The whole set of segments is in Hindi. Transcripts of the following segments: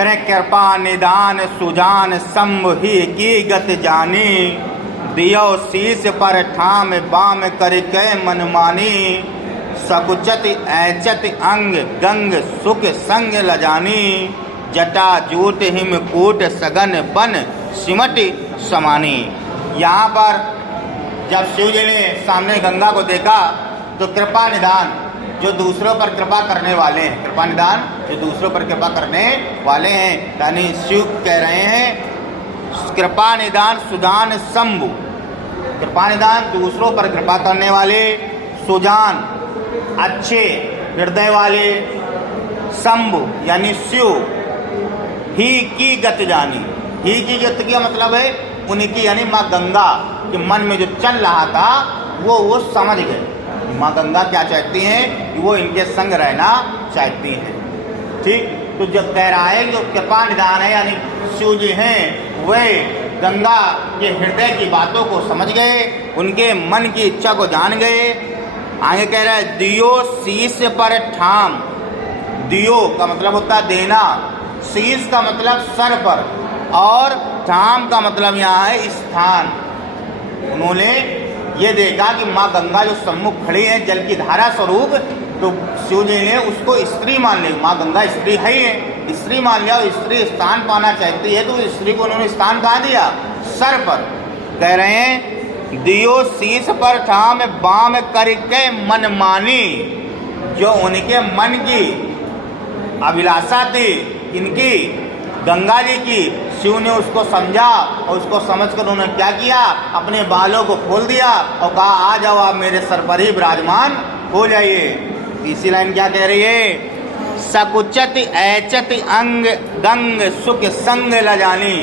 करें कृपा निदान सुजान शंभु ही की गत जानी, दियो शीश पर ठाम बाम करके मनमानी, सकुचत ऐचत अंग गंग सुख संग लजानी, जटा जूट हिमकूट सगन बन सिमट समानी। यहाँ पर जब शिव जी ने सामने गंगा को देखा तो कृपा निदान जो दूसरों पर कृपा करने वाले हैं, कृपा निदान जो दूसरों पर कृपा करने वाले हैं, यानी शिव कह रहे हैं कृपा निदान सुजान शंभु, कृपा निदान दूसरों पर कृपा करने वाले, सुजान अच्छे हृदय वाले, शंभु यानी शिव, ही की गत जानी, ही की गत का मतलब है उनकी यानी माँ गंगा के मन में जो चल रहा था वो समझ गए। माँ गंगा क्या चाहती हैं कि वो इनके संग रहना चाहती हैं। ठीक, तो जब कह रहा है जो कृपा निदान है यानी शिव जी हैं वे गंगा के हृदय की बातों को समझ गए, उनके मन की इच्छा को जान गए। आगे कह रहा है दियो शीश पर ठाम, दियो का मतलब होता है देना, शीश का मतलब सर पर और ठाम का मतलब यहाँ है स्थान। उन्होंने ये देखा कि माँ गंगा जो सम्मुख खड़ी है जल की धारा स्वरूप, तो शिव जी ने उसको स्त्री मान ली, माँ गंगा स्त्री है ही है, स्त्री मान लिया और स्त्री स्थान पाना चाहती है तो स्त्री को उन्होंने स्थान कहाँ दिया, सर पर। कह रहे हैं दियो शीश पर ठाम बाम करके मनमानी, जो उनके मन की अभिलाषा थी इनकी गंगा जी की, शिव ने उसको समझा और उसको समझकर उन्होंने क्या किया, अपने बालों को खोल दिया और कहा आ जाओ आप मेरे सर पर ही विराजमान हो जाइए। तीसरी लाइन क्या कह रही है, सकुचत ऐचत अंग गंग सुख संग लजानी।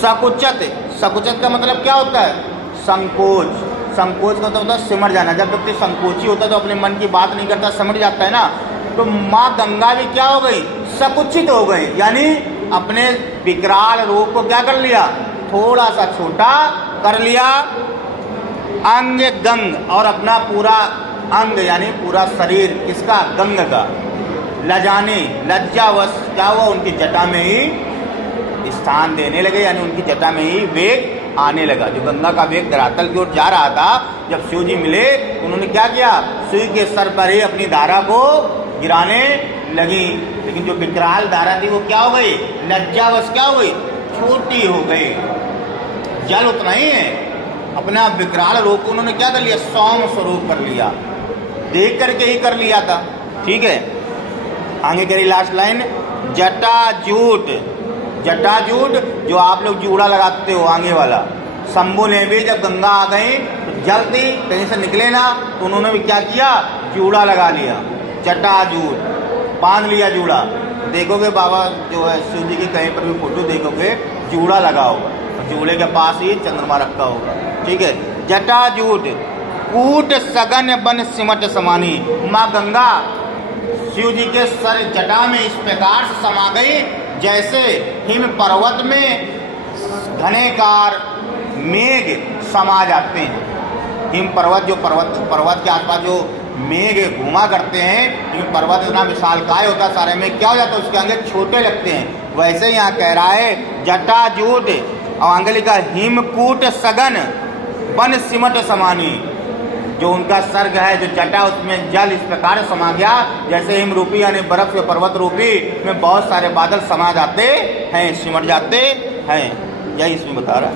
सकुचत, सकुचत का मतलब क्या होता है, संकोच, संकोच का मतलब होता है सिमट जाना। जब व्यक्ति संकोची होता है तो अपने मन की बात नहीं करता, सिमट जाता है ना, तो माँ गंगा भी क्या हो गई, सकुचित हो गई, यानी अपने विकराल रूप को क्या कर लिया, थोड़ा सा छोटा कर लिया। अंग गंग और अपना पूरा अंग यानी पूरा शरीर किसका, गंग का, लजाने लज्जावश क्या हुआ, उनकी जटा में ही स्थान देने लगे, यानी उनकी जटा में ही वेग आने लगा। जो गंगा का वेग धरातल की ओर जा रहा था, जब शिव जी मिले उन्होंने क्या किया, शिव के सर पर ही अपनी धारा को गिराने लगी। लेकिन जो विकराल धारा थी वो क्या हो गई, लज्जावश क्या हो गई, छोटी हो गई। जल उतना ही है, अपना विकराल रूप उन्होंने क्या कर लिया, सौम्य स्वरूप कर लिया, देख करके ही कर लिया था। ठीक है, आगे कह रही लास्ट लाइन, जटाजूट, जटाजूट जो आप लोग जूड़ा लगाते हो आगे वाला, शंभु ने भी जब गंगा आ गई तो जल थी कहीं से निकले ना, तो उन्होंने भी क्या किया, जूड़ा लगा लिया, जटाजूट बांध लिया जूड़ा। देखोगे बाबा जो है शिव जी की कहीं पर भी फोटो देखोगे जूड़ा लगा होगा, जूड़े के पास ही चंद्रमा रखा होगा। ठीक है, जटाजूट कूट सगन बन सिमट समानी, माँ गंगा शिव जी के सर जटा में इस प्रकार से समा गई जैसे हिम पर्वत में घनेकार मेघ समा जाते हैं। हिम पर्वत जो पर्वत के आसपास जो मेघ घुमा करते हैं, क्योंकि पर्वत इतना विशालकाय होता है, सारे में क्या हो जाता है उसके आगे छोटे लगते हैं, वैसे यहाँ कह रहा है जटाजूट और आगे लिखा हिमकूट सगन बन सिमट समानी, जो उनका सर्ग है जो जटा उसमें जल इस प्रकार समा गया जैसे हिम रूपी यानी बर्फ के पर्वत रूपी में बहुत सारे बादल समा जाते हैं, सिमट जाते हैं। यही इसमें बता रहा है।